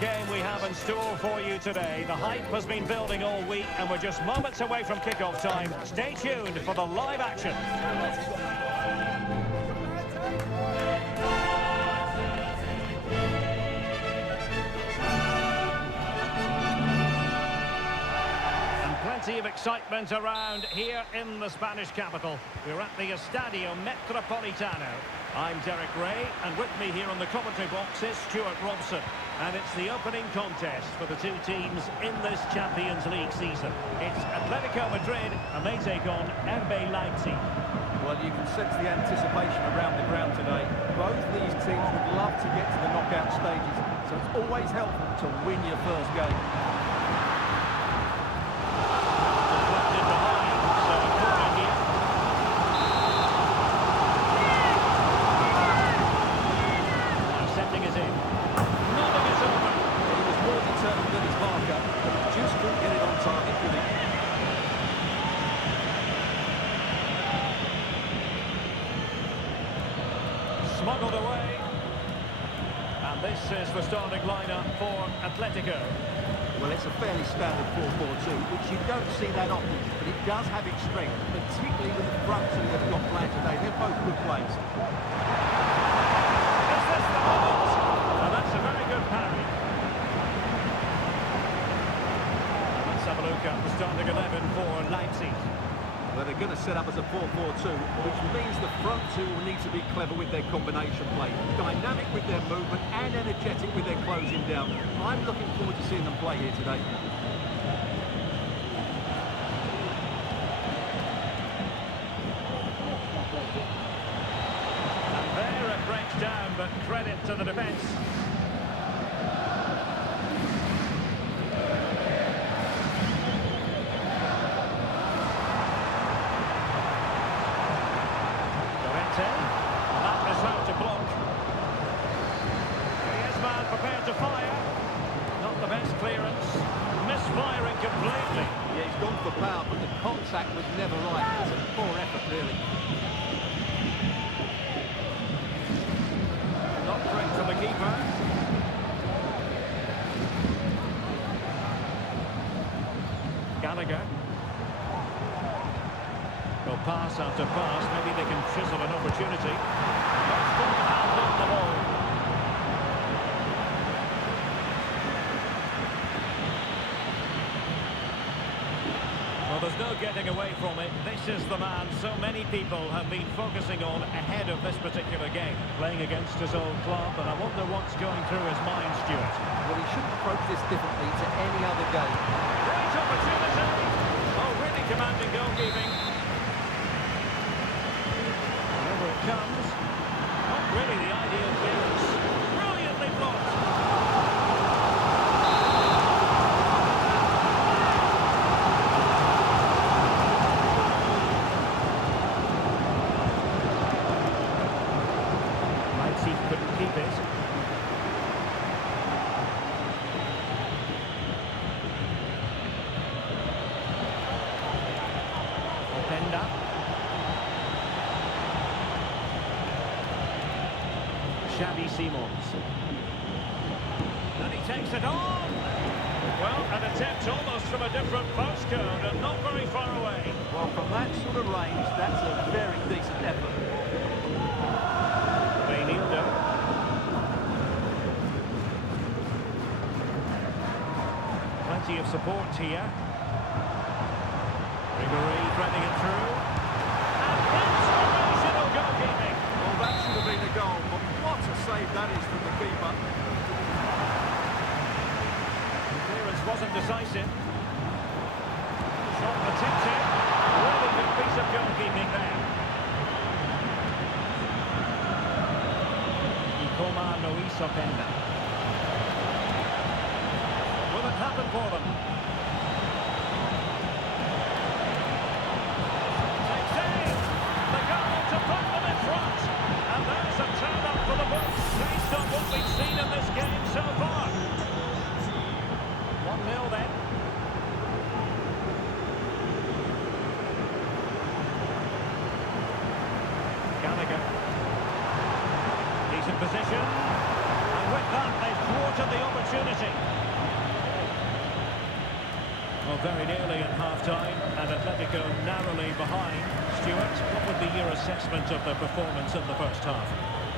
game we have in store for you today. The hype has been building all week and we're just moments away from kickoff time. Stay tuned for the live action. Plenty of excitement around here in the Spanish capital. We're at the Estadio Metropolitano. I'm Derek Ray, and with me here on the commentary box is Stuart Robson. And it's the opening contest for the two teams in this Champions League season. It's Atletico Madrid, and they take on RB Leipzig. Well, you can sense the anticipation around the ground today. Both these teams would love to get to the knockout stages, so it's always helpful to win your first game. Smuggled away. And this is the starting lineup for Atletico. Well, it's a fairly standard 4-4-2, which you don't see that often, but it does have its strength, particularly with the front two they've got playing today. They're both good players. Is this the moment? And that's a very good parry. Let's have a look at the starting 11 for Leipzig. Well, they're going to set up as a 4-4-2, which means the front two will need to be clever with their combination play, dynamic with their movement and energetic with their closing down. I'm looking forward to seeing them play here today. And there it breaks down, but credit to the defence. That is how to block. Griezmann prepared to fire. Not the best clearance. Misfiring completely. Yeah, he's gone for power, but the contact was never right. It's a poor effort, really. Not through to the keeper. Gallagher. Well, pass after pass, maybe they can chisel an opportunity. That's full hand on the ball. Well, there's no getting away from it. This is the man so many people have been focusing on ahead of this particular game. Playing against his old club, and I wonder what's going through his mind, Stuart. Well, he shouldn't approach this differently to any other game. Great opportunity! Oh, really commanding goalkeeping. Comes. Not really the ideal clearance. Brilliantly blocked. Leipzig couldn't keep it. Openda. Xavi Simons. And he takes it on. Well, an attempt almost from a different postcode and not very far away. Well, from that sort of range, that's a very decent effort. Reinildo. Plenty of support here. Ribery threading it through. And inspirational goalkeeping. Well, that should have been a goal, but what a save that is from the keeper. The clearance wasn't decisive. Shot attempted. Really good piece of goalkeeping there. Openda. Will it happen for them? Takes aim. The goal to put them in front. And there's a turn-up for the books based on what we've seen in this game so far. 1-0 then. Gallagher. He's in position. And with that, they've thwarted created the opportunity. Well, very nearly at half-time, and Atletico narrowly behind. Stuart, what would be your assessment of the performance in the first half?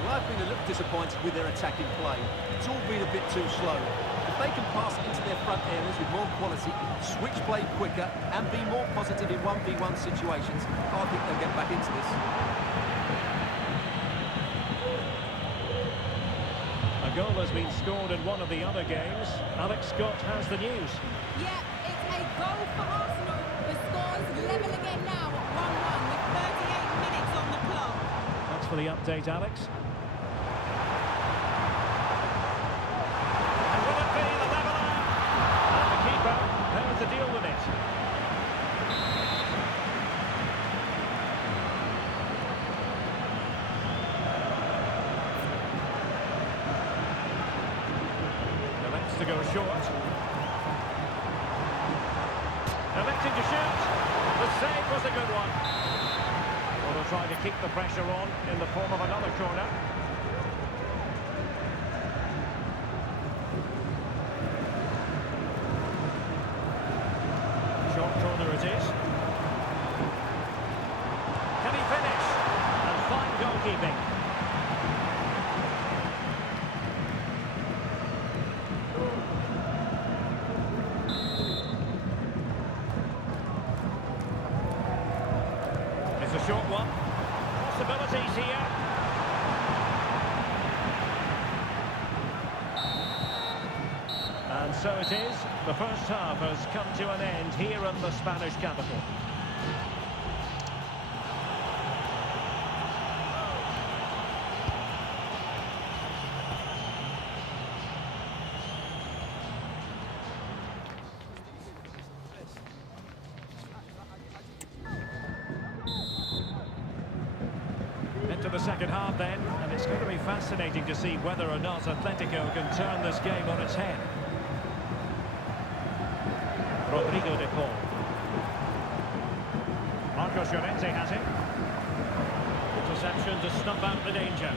Well, I've been a little disappointed with their attacking play. It's all been a bit too slow. If they can pass it into their front areas with more quality, switch play quicker, and be more positive in 1v1 situations, I think they'll get back into this. A goal has been scored in one of the other games. Alex Scott has the news. Yeah, it's a goal for Arsenal. The score's level again now at 1-1 with 38 minutes on the clock. Thanks for the update, Alex. And will it be the leveller? And the keeper there to deal with it. Elects to go short. Electing to shoot. The save was a good one. Well, they'll try to keep the pressure on in the form of another corner. Short corner it is. Can he finish? And fine goalkeeping. It's a short one. Possibilities here. And so it is. The first half has come to an end here in the Spanish capital. Into the second half then, and it's going to be fascinating to see whether or not Atletico can turn this game on its head. Rodrigo de Paul. Marcos Llorente has it. Interception to snuff out the danger.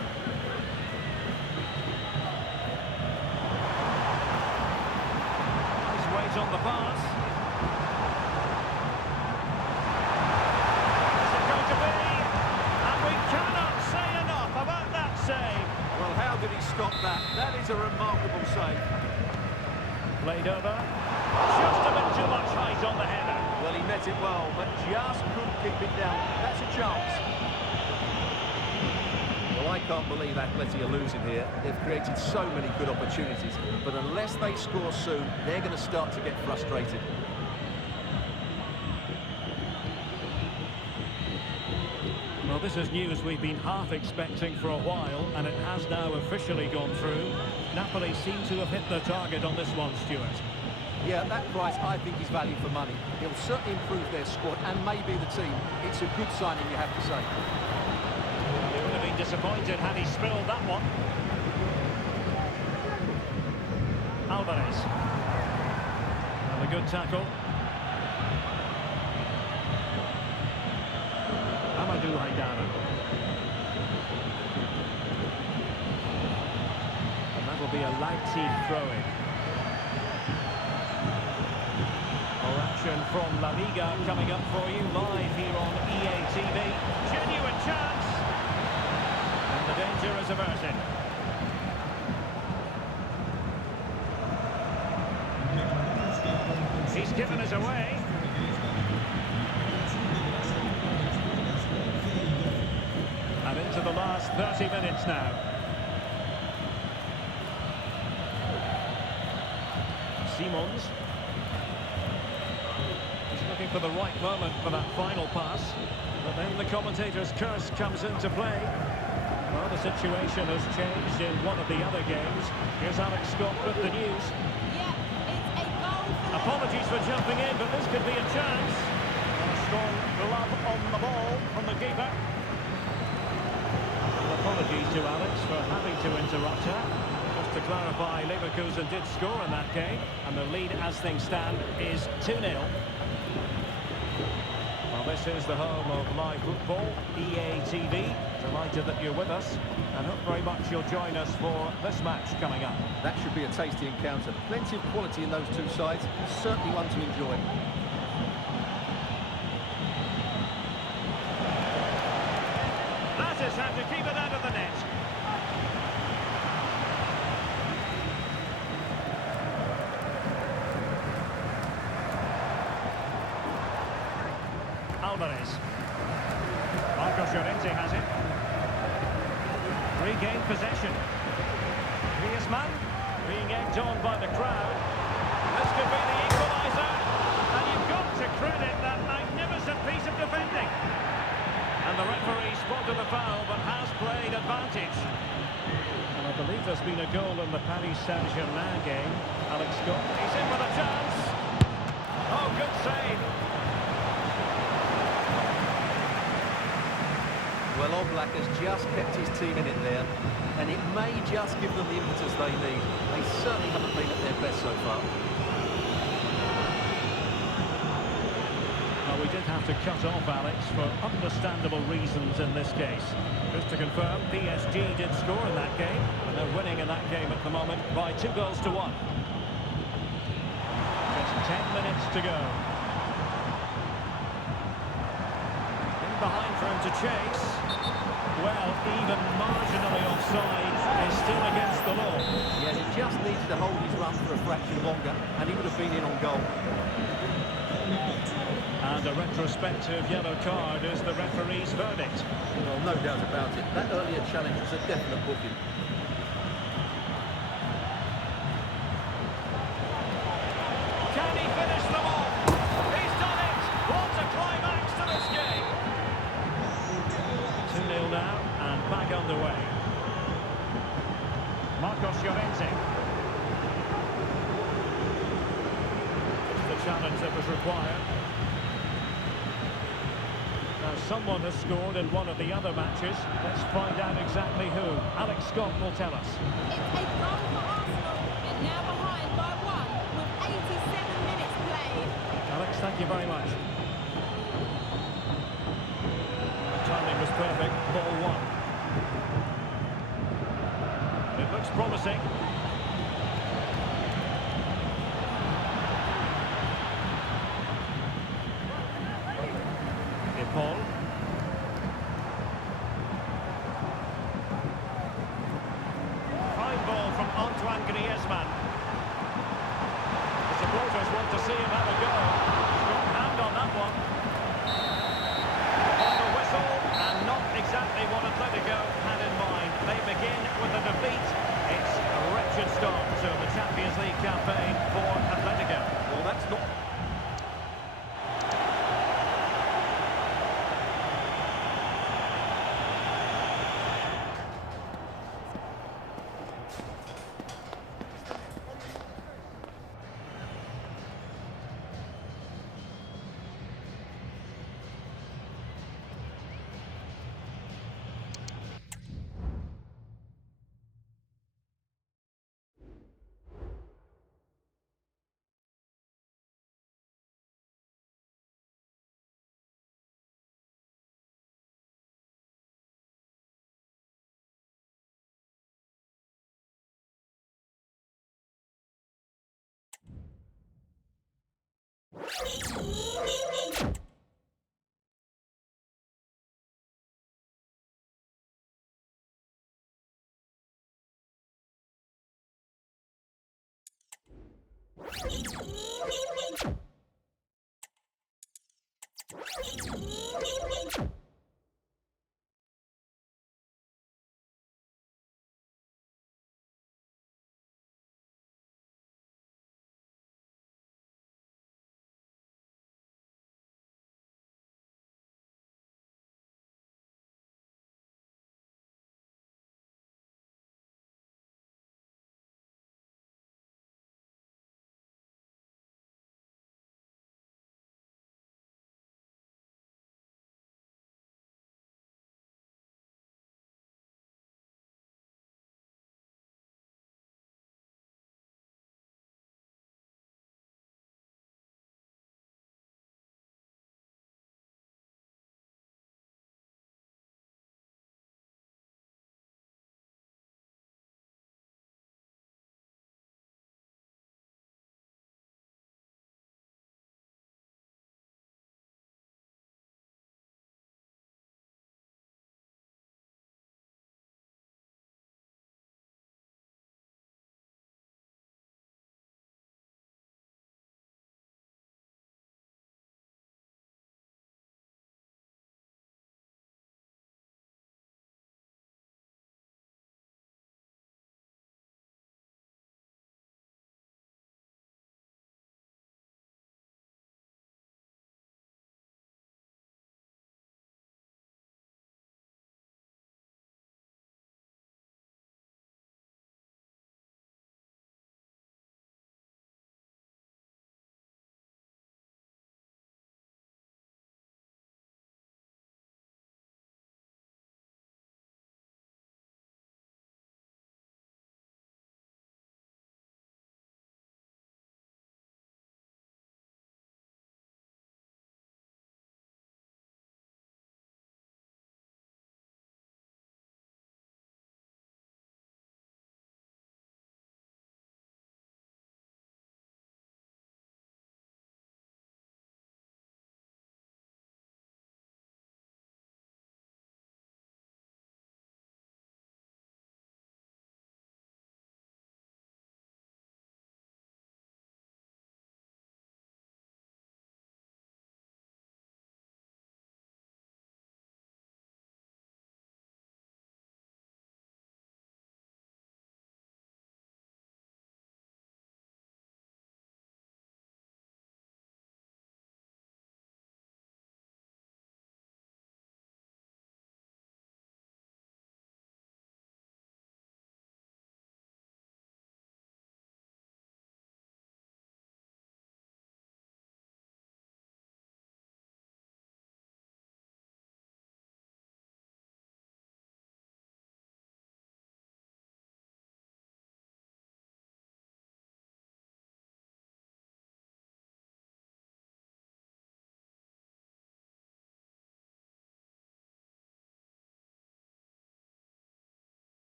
Nice weight on the pass. Is it going to be? And we cannot say enough about that save. Well, how did he stop that? That is a remarkable save. Played over. Just a bit too much height on the header. Well, he met it well, but just couldn't keep it down. That's a chance. Well, I can't believe Atleti are losing here. They've created so many good opportunities, but unless they score soon, they're going to start to get frustrated. Well, this is news we've been half expecting for a while, and it has now officially gone through. Napoli seem to have hit their target on this one, Stuart. Yeah, that price, I think, is value for money. It'll certainly improve their squad and maybe the team. It's a good signing, you have to say. They would have been disappointed had he spilled that one. Alvarez. And a good tackle. Amadou Haidara. And that'll be a Leipzig throw-in. More action from La Liga coming up for you live here on EA TV. Genuine chance. And the danger is averted. He's given us away. And into the last 30 minutes now. Simons. He's looking for the right moment for that final pass. But then the commentator's curse comes into play. Well, the situation has changed in one of the other games. Here's Alex Scott with the news. Yeah, it's a goal for... Apologies for jumping in, but this could be a chance. A strong glove on the ball from the keeper. Apologies to Alex for having to interrupt her. Just to clarify, Leverkusen did score in that game, and the lead as things stand is 2-0. Well, Well, this is the home of live football, EA TV. Delighted that you're with us, and hope very much you'll join us for this match coming up. That should be a tasty encounter. Plenty of quality in those two sides. Certainly one to enjoy. That is how to keep it out of the net. Alvarez. Marcos Llorente has it. Regained possession. Griezmann being egged on by the crowd. This could be the equaliser. And you've got to credit that magnificent piece of defending. And the referee spotted the foul but has played advantage. And I believe there's been a goal in the Paris Saint-Germain game. Alex Scott, he's in with a chance. Oh, good save. Well, Oblak has just kept his team in it there, and it may just give them the impetus they need. They certainly haven't been at their best so far. Well, we did have to cut off Alex for understandable reasons in this case. Just to confirm, PSG did score in that game, and they're winning in that game at the moment by 2-1. Just 10 minutes to go. In behind for him to chase. Well, even marginally offside is still against the law. Yeah, he just needed to hold his run for a fraction longer, and he would have been in on goal. And a retrospective yellow card is the referee's verdict. Well, no doubt about it. That earlier challenge was a definite booking. Can he finish them off? He's done it! What a climax to this game! 2-0 now, and back underway. Marcos Llorente. It's the challenge that was required. Now, someone has scored in one of the other matches. Let's find out exactly who. Alex Scott will tell us. It's a goal for Arsenal, and now behind by 1 with 87 minutes played. Alex, thank you very much. Timing was perfect. Ball 1. It looks promising. Paul. Fine ball from Antoine Griezmann. The supporters want to see him have a go. Strong hand on that one. Final whistle, and not exactly what Atletico had in mind. They begin with a defeat. It's a wretched start to the Champions League campaign for Atletico. Well, that's not...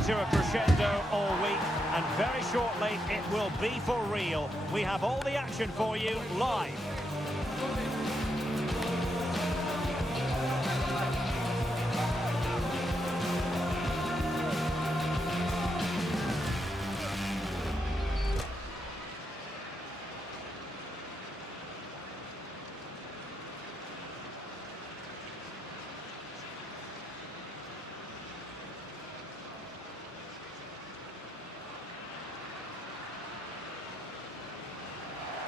building to a crescendo all week, and very shortly it will be for real. We have all the action for you live.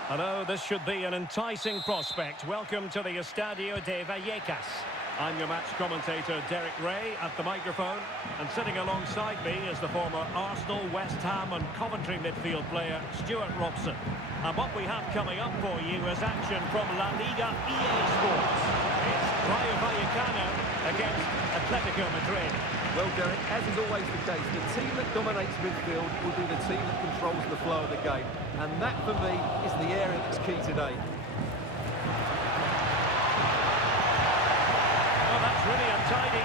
Hello, this should be an enticing prospect. Welcome to the Estadio de Vallecas. I'm your match commentator, Derek Ray, at the microphone. And sitting alongside me is the former Arsenal, West Ham and Coventry midfield player, Stuart Robson. And what we have coming up for you is action from La Liga EA Sports. It's Rayo Vallecano against Atletico Madrid. Well, Derek, as is always the case, the team that dominates midfield will be the team that controls the flow of the game. And that, for me, is the area that's key today. Oh, that's really untidy.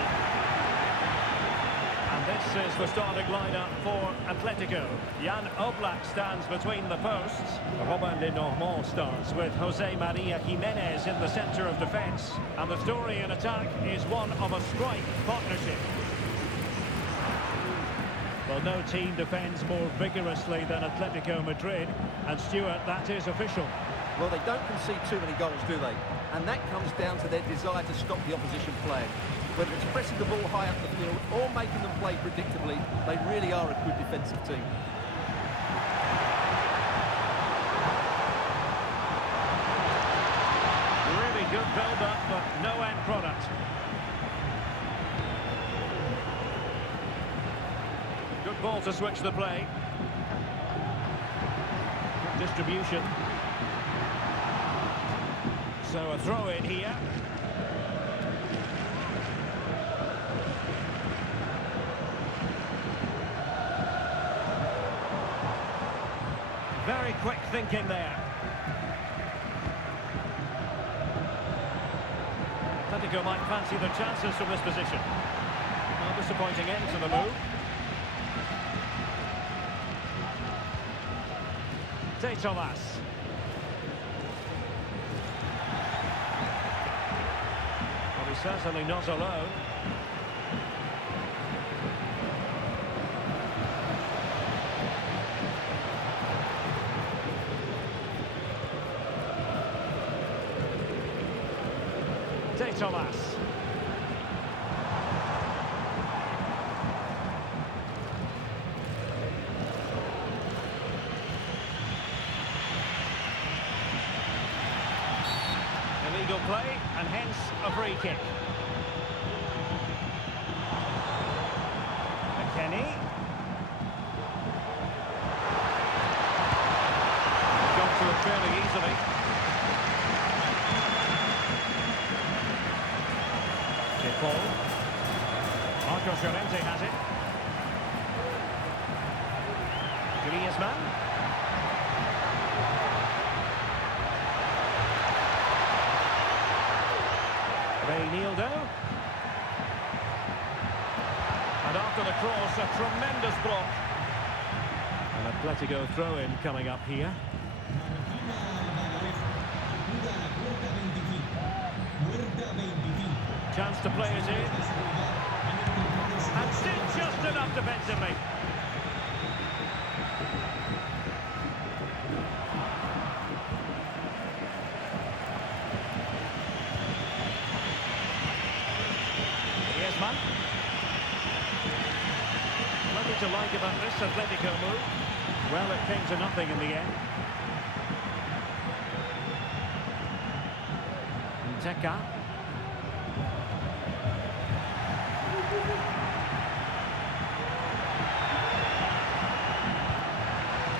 And this is the starting lineup for Atletico. Jan Oblak stands between the posts. Robin Lenormand starts with Jose Maria Jimenez in the centre of defence. And the story in attack is one of a strike partnership. Well, no team defends more vigorously than Atletico Madrid. And Stuart, that is official. Well, they don't concede too many goals, do they? And that comes down to their desire to stop the opposition playing. Whether it's pressing the ball high up the field or making them play predictably, they really are a good defensive team. Really good build-up, but no end product. Good ball to switch the play. Good distribution. So a throw in here. Very quick thinking there. Atletico might fancy the chances from this position. Well, disappointing end to the move. De Tomas. Well, he's certainly not alone. De Tomas. Illegal play, and hence a free kick. McKennie. Got to it fairly easily. Paul. Marcos Llorente has it. Griezmann. Reinildo. And after the cross, a tremendous block. An Atletico throw-in coming up here. Chance to play it in. And did just enough defensively. Griezmann. Nothing to like about this Atletico move. Well, it came to nothing in the end. Teka.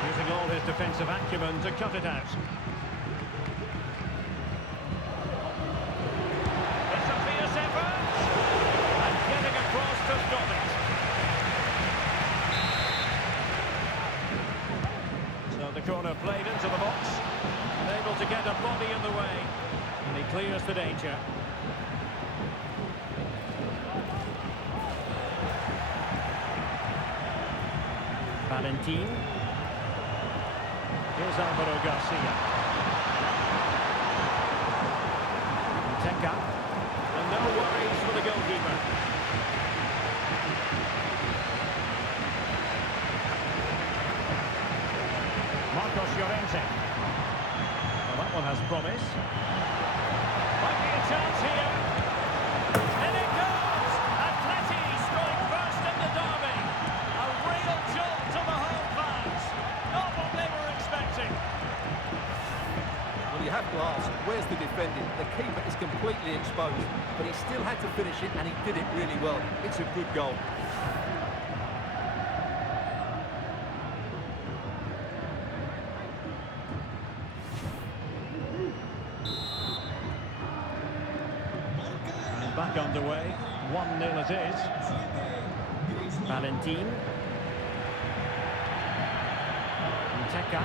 Using all his defensive acumen to cut it out. It's a fierce effort! And getting across to stop it. So the corner played into the box. And able to get a body in the way. And he clears the danger. Valentin. Here's Alvaro Garcia. Teka. And no worries for the goalkeeper. Marcos Llorente. Well, that one has promise. Might be a chance here. And it goes! Atleti strike first in the derby. A real jolt to the home fans. Not what they were expecting. Well, you have to ask, where's the defending? The keeper is completely exposed, but he still had to finish it, and he did it really well. It's a good goal. Back underway, 1-0 it is. Valentin. Teka.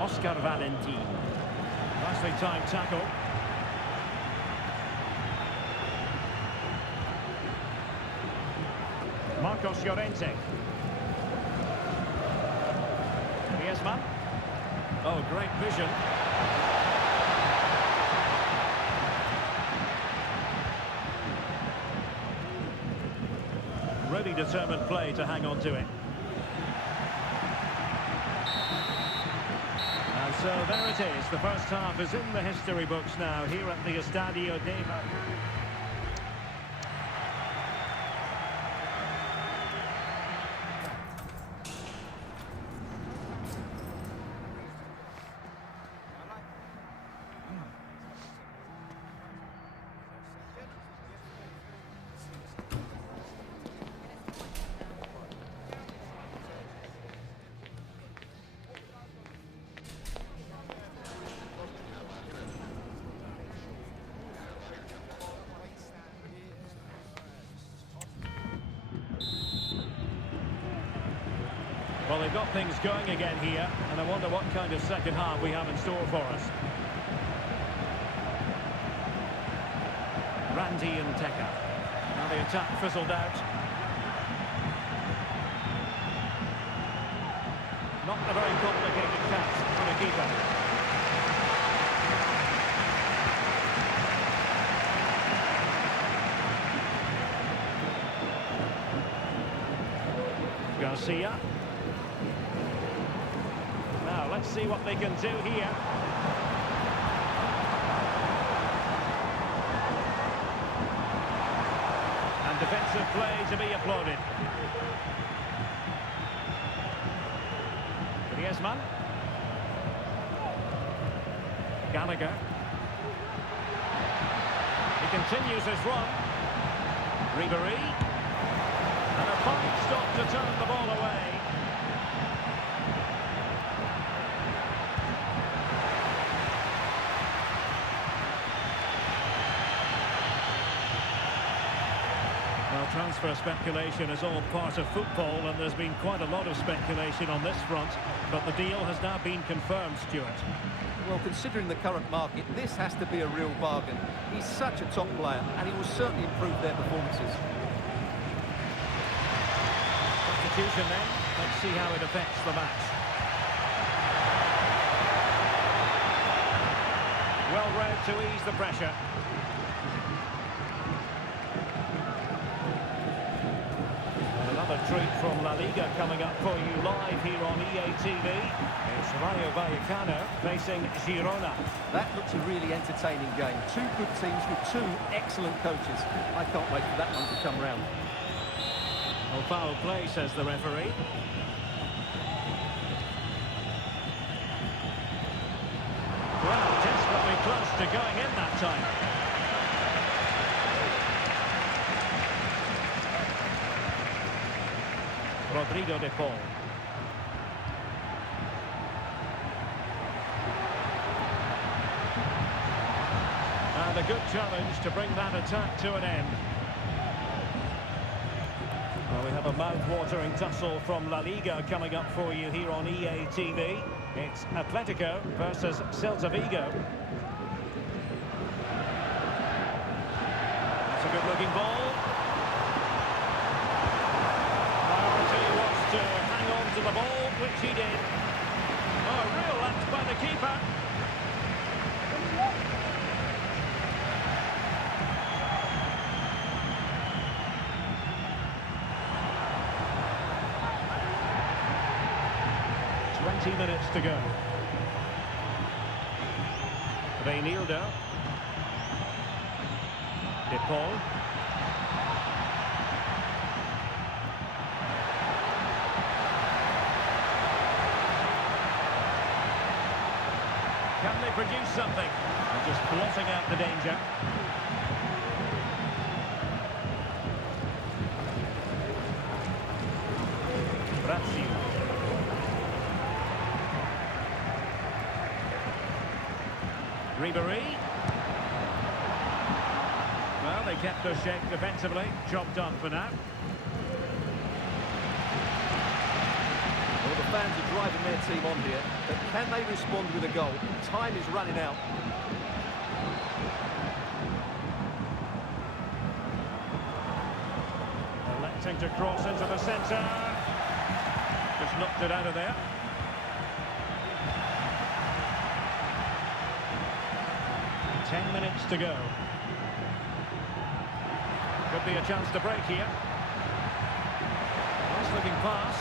Oscar Valentin. Nicely timed tackle. Marcos Llorente. Griezmann. Oh, great vision. Really determined play to hang on to it. And so there it is. The first half is in the history books now here at the Estadio de Madrid. Well, they've got things going again here, and I wonder what kind of second half we have in store for us. Randy and Teka. Now the attack fizzled out. Not a very complicated catch for the keeper. Garcia. Now, let's see what they can do here. And defensive play to be applauded. Griezmann. Gallagher. He continues his run. Ribery. And a fine stop to turn the ball away. Well, transfer speculation is all part of football, and there's been quite a lot of speculation on this front, but the deal has now been confirmed, Stuart. Well, considering the current market, this has to be a real bargain. He's such a top player, and he will certainly improve their performances. Substitution then. Let's see how it affects the match. Well read to ease the pressure. Another treat from La Liga coming up for you live here on EA TV. It's Rayo Vallecano facing Girona. That looks a really entertaining game. Two good teams with two excellent coaches. I can't wait for that one to come round. Well, foul play, says the referee. Well, desperately close to going in that time. Rodrigo de Paul. And a good challenge to bring that attack to an end. Well, we have a mouth-watering tussle from La Liga coming up for you here on EA TV. It's Atletico versus Celta Vigo. That's a good-looking ball. feed in. Oh, a real lapse by the keeper. Minutes to go. Reinildo. De Paul. Can they produce something? They're just blotting out the danger. Brazil. Ribery. Well, they kept their shape defensively. Job done for now. Well, the fans are driving their team on here, but can they respond with a goal? Time is running out. Electing to cross into the centre. Just knocked it out of there. Minutes to go. Could be a chance to break here. Nice looking pass.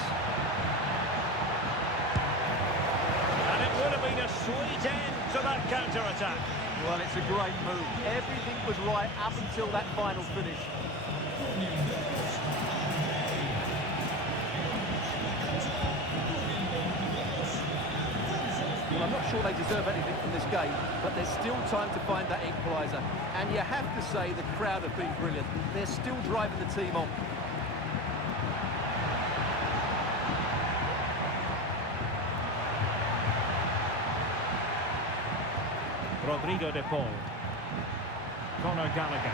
And it would have been a sweet end to that counter-attack. Well, it's a great move. Everything was right up until that final finish. Well, I'm not sure they deserve anything from this game, but there's still time to find that equaliser. And you have to say the crowd have been brilliant. They're still driving the team on. Rodrigo de Paul. Conor Gallagher.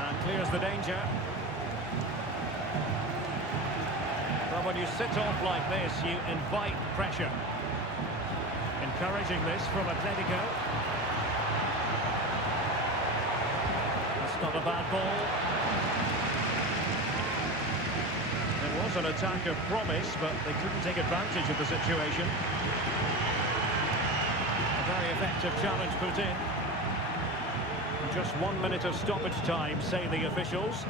And clears the danger. When you sit off like this, you invite pressure. Encouraging this from Atletico. That's not a bad ball. There was an attack of promise, but they couldn't take advantage of the situation. A very effective challenge put in. Just 1 minute of stoppage time, say the officials.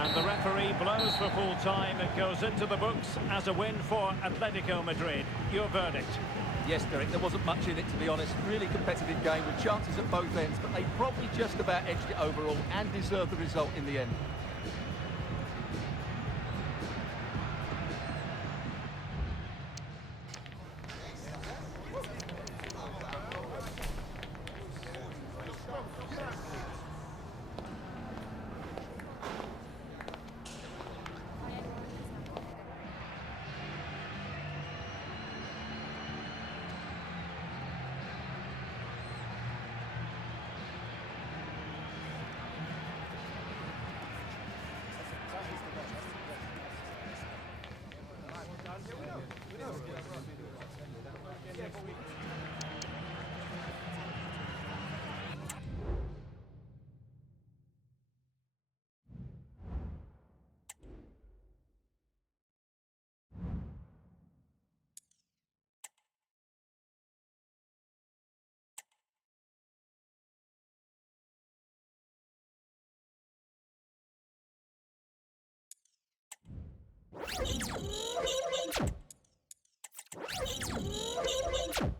And the referee blows for full time. It goes into the books as a win for Atletico Madrid. Your verdict? Yes, Derek, there wasn't much in it, to be honest. Really competitive game with chances at both ends, but they probably just about edged it overall and deserved the result in the end. You